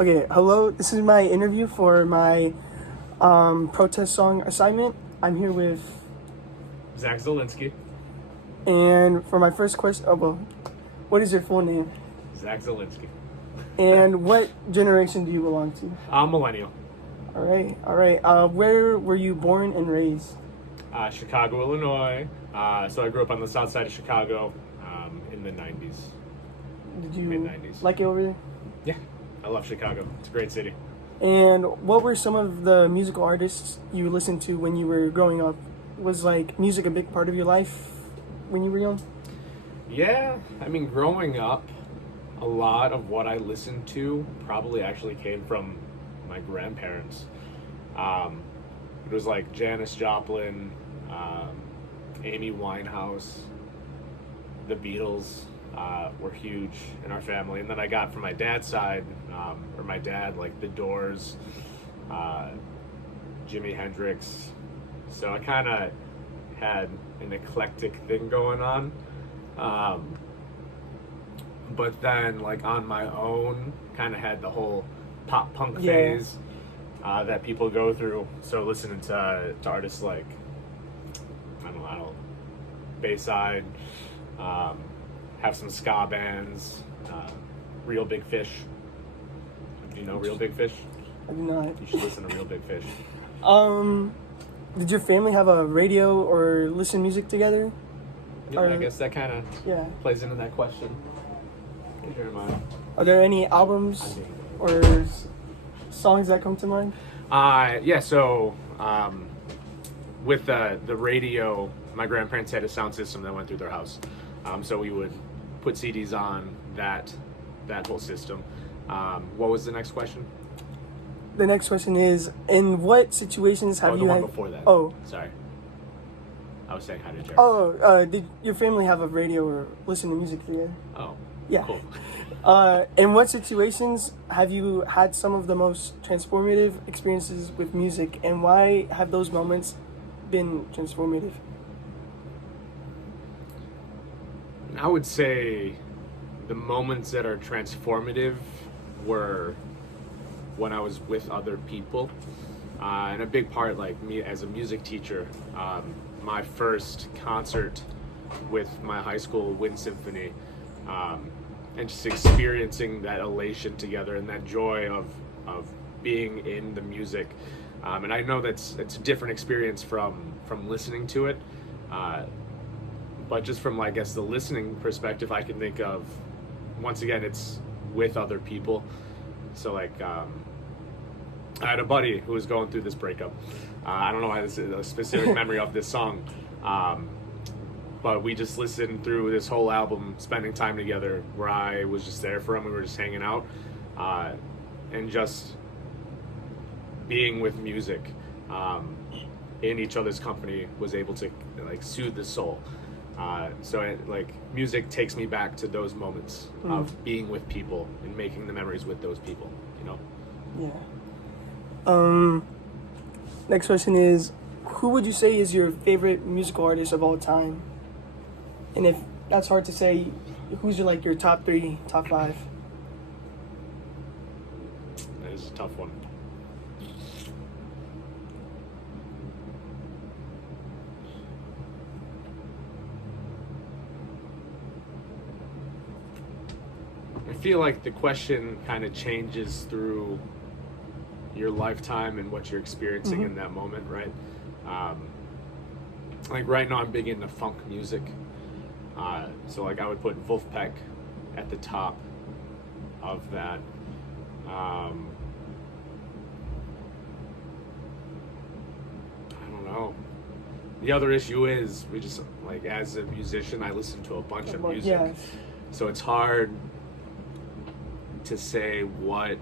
Okay, hello. This is my interview for my protest song assignment. I'm here with, Zach Zielinski. and for my first question, what is your full name? Zach Zielinski. And what generation do you belong to? I'm millennial. All right. Where were you born and raised? Chicago, Illinois. So I grew up on the south side of Chicago in the 90s. Did you Mid-90s. like it over there? Yeah, I love Chicago. It's a great city. And what were some of the musical artists you listened to when you were growing up? Was like music a big part of your life when you were young? Yeah, I mean, growing up, a lot of what I listened to probably actually came from my grandparents. It was like Janis Joplin, Amy Winehouse, the Beatles were huge in our family. And then I got from my dad's side, or my dad, like The Doors, Jimi Hendrix. So I kind of had an eclectic thing going on. But then, like, on my own, kind of had the whole pop punk Yeah. phase that people go through. So listening to artists like, I don't know, Bayside, have some ska bands, Real Big Fish. Do you know Real Big Fish? I do not. You should listen to Real Big Fish. Did your family have a radio or listen music together? Yeah, I guess that kind of Yeah. plays into that question. Jeremiah. Are there any albums or songs that come to mind? Yeah, so with the radio, my grandparents had a sound system that went through their house. So we would put CDs on that whole system. What was the next question? The next question is, in what situations have the you one had... before that. Oh. Sorry. I was saying hi to Jeremiah. Oh, did your family have a radio or listen to music together? Oh, Yeah. cool. In what situations have you had some of the most transformative experiences with music, and why have those moments been transformative? I would say the moments that are transformative were when I was with other people. And a big part, like me as a music teacher, my first concert with my high school wind symphony, and just experiencing that elation together and that joy of being in the music. And I know it's a different experience from listening to it. But just from, I guess, the listening perspective, I can think of, once again, it's with other people. So, like, I had a buddy who was going through this breakup. I don't know why this is a specific memory of this song. But we just listened through this whole album, spending time together, where I was just there for him. We were just hanging out. And just being with music in each other's company was able to, like, soothe the soul. So music takes me back to those moments of being with people and making the memories with those people, you know? Yeah. Next question is, who would you say is your favorite musical artist of all time? And if that's hard to say, who's your top 3, top 5? That is a tough one. I feel like the question kind of changes through your lifetime and what you're experiencing in that moment, right? Like right now I'm big into funk music. So like I would put Wolfpack at the top of that. I don't know. The other issue is we just, like, as a musician, I listen to a bunch of music. Yeah. So it's hard to say what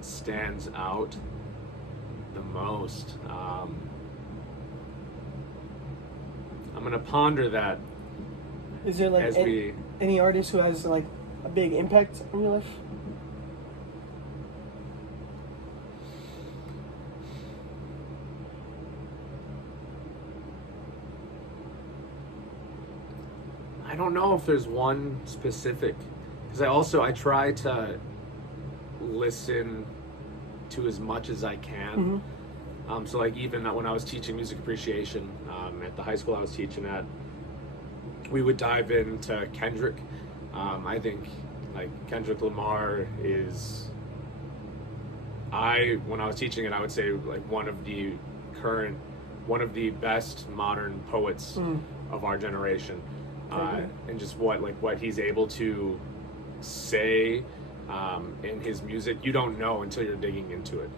stands out the most. I'm gonna ponder that. Is there any artist who has a big impact on your life? I don't know if there's one specific, because I try to listen to as much as I can. So like even when I was teaching music appreciation at the high school I was teaching at, we would dive into Kendrick. I think like Kendrick Lamar is, when I was teaching it, I would say like one of the best modern poets of our generation. And just what he's able to say in his music, you don't know until you're digging into it.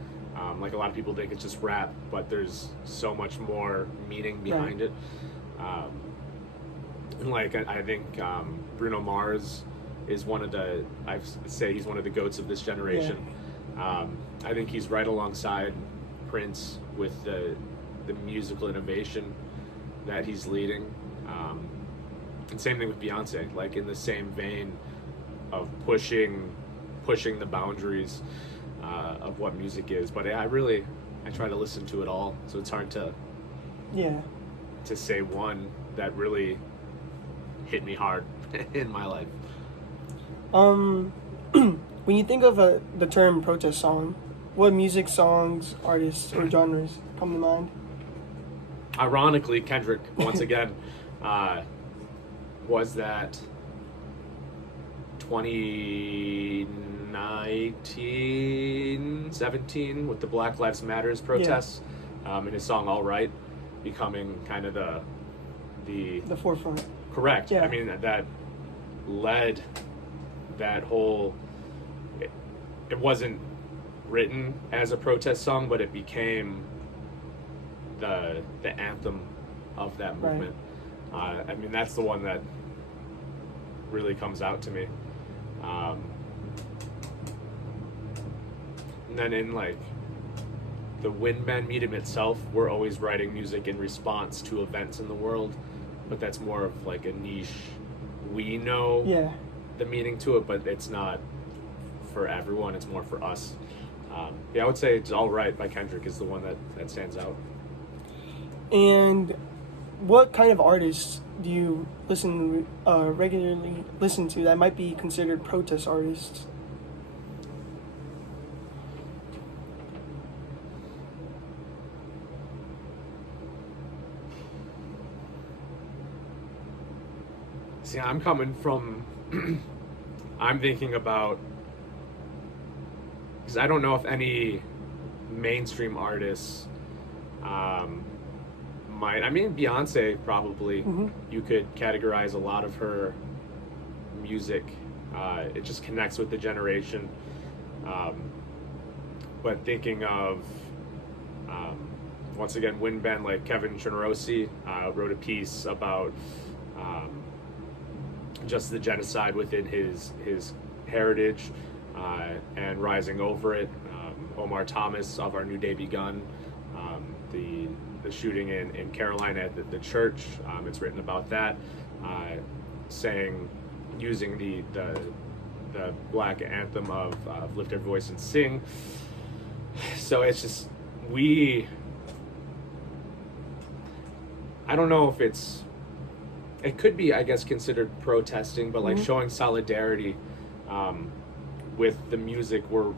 Like a lot of people think it's just rap, but there's so much more meaning behind it. And like I think Bruno Mars is I'd say he's one of the goats of this generation. I think he's right alongside Prince with the musical innovation that he's leading. And same thing with Beyonce, like in the same vein of pushing the boundaries of what music is. But I try to listen to it all, so it's hard to say one that really hit me hard in my life. When you think of the term protest song, what music, songs, artists, or genres come to mind? Ironically, Kendrick, once again, was that 2019, 17 with the Black Lives Matters protests, and his song All Right becoming kind of the forefront. Correct. I mean, that led that whole, it wasn't written as a protest song, but it became the anthem of that movement. I mean, that's the one that really comes out to me. And then in like the Winband Medium itself, we're always writing music in response to events in the world, but that's more of like a niche. We know the meaning to it, but it's not for everyone. It's more for us. I would say it's All Right by Kendrick is the one that stands out. And what kind of artists do you regularly listen to that might be considered protest artists? See, I'm coming from, I'm thinking about, because I don't know if any mainstream artists I mean, Beyonce probably, you could categorize a lot of her music. It just connects with the generation. But thinking of, once again, Winband, like Kevin Chernorosi wrote a piece about just the genocide within his heritage and rising over it. Omar Thomas of Our New Day Begun, the shooting in Carolina at the church, it's written about that, using the black anthem of Lift Every Voice and Sing. So it's just, I don't know if it could be, I guess, considered protesting, but like showing solidarity with the music we're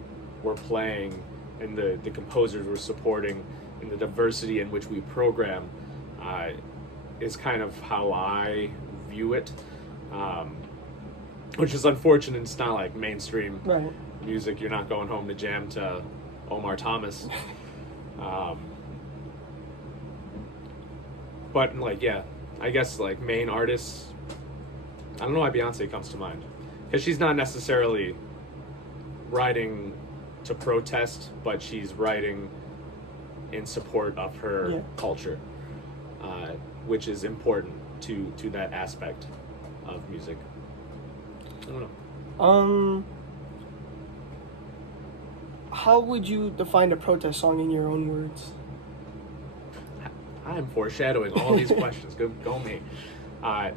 playing and the composers we're supporting and the diversity in which we program is kind of how I view it, which is unfortunate. It's not like mainstream music. You're not going home to jam to Omar Thomas. But like, I guess like main artists, I don't know why Beyonce comes to mind, because she's not necessarily writing to protest, but she's writing in support of her culture, which is important to that aspect of music. I don't know. How would you define a protest song in your own words? I am foreshadowing all these questions. Go me. I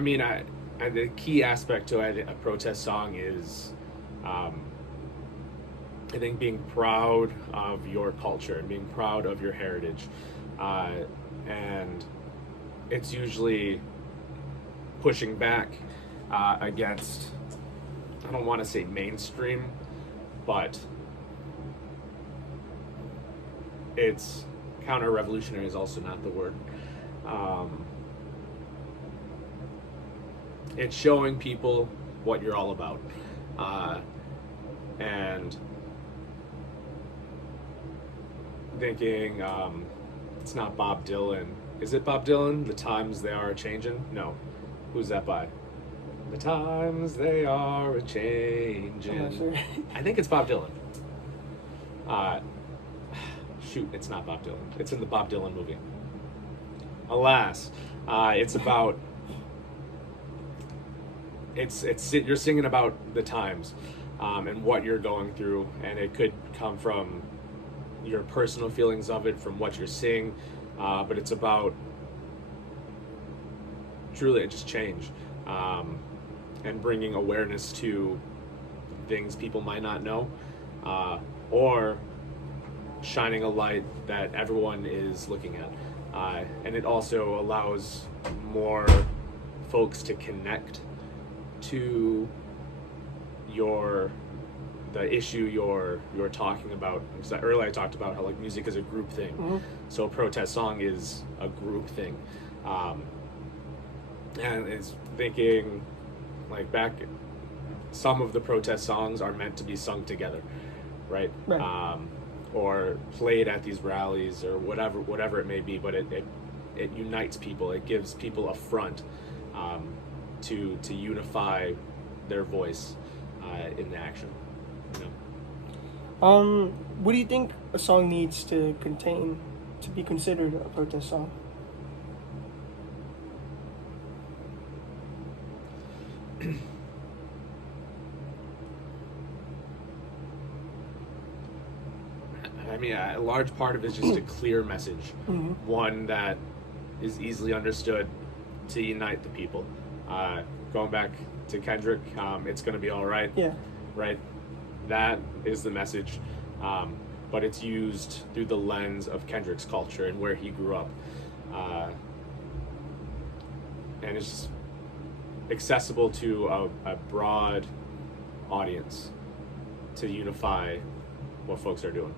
mean, the key aspect to a protest song is, I think, being proud of your culture and being proud of your heritage. And it's usually pushing back against I don't want to say mainstream, but it's counter-revolutionary is also not the word. It's showing people what you're all about, and thinking it's not Bob Dylan. Is it Bob Dylan? The times they are changing? No. Who's that by? The times they are changing. I'm not sure. I think it's Bob Dylan. Shoot, it's not Bob Dylan. It's in the Bob Dylan movie. Alas, it's about. You're singing about the times, and what you're going through, and it could come from your personal feelings of it, from what you're seeing, but it's about truly just change, and bringing awareness to things people might not know, or shining a light that everyone is looking at, and it also allows more folks to connect to the issue you're talking about. Because earlier I talked about how like music is a group thing, Mm-hmm. so a protest song is a group thing, and it's thinking like back. Some of the protest songs are meant to be sung together, right? Right. Or played at these rallies or whatever it may be. But it unites people. It gives people a front to unify their voice in the action. You know? What do you think a song needs to contain to be considered a protest song? I mean, a large part of it is just a clear message, Mm-hmm. one that is easily understood to unite the people. Going back to Kendrick, it's going to be all right, Yeah. right? That is the message, but it's used through the lens of Kendrick's culture and where he grew up, and it's just accessible to a broad audience to unify what folks are doing.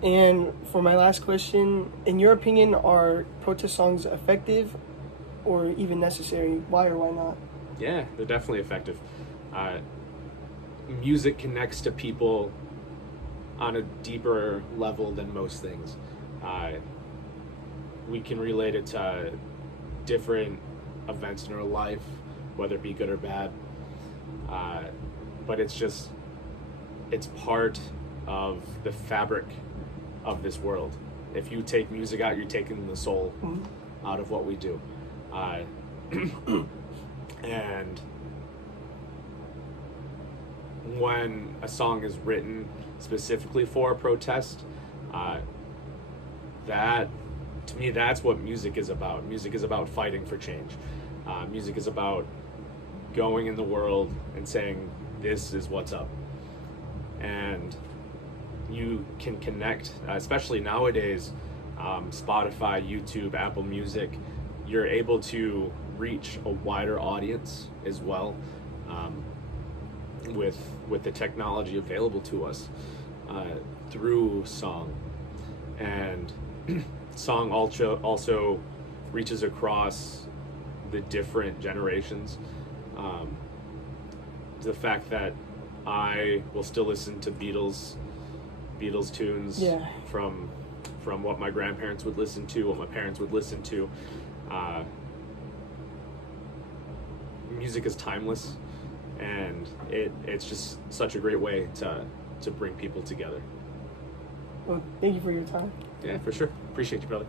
And for my last question, in your opinion, are protest songs effective or even necessary? Why or why not? Yeah, they're definitely effective. Music connects to people on a deeper level than most things. We can relate it to different events in our life, whether it be good or bad. But it's part of the fabric of this world. If you take music out, you're taking the soul out of what we do. And when a song is written specifically for a protest, that, to me, that's what music is about. Music is about fighting for change. Music is about going in the world and saying, this is what's up. And you can connect, especially nowadays, Spotify, YouTube, Apple Music, you're able to reach a wider audience as well, with the technology available to us through song. And song also reaches across the different generations. The fact that I will still listen to Beatles tunes, Yeah. from what my grandparents would listen to, what my parents would listen to. Music is timeless, and it's just such a great way to bring people together. Well, thank you for your time. Yeah, for sure. Appreciate you, brother.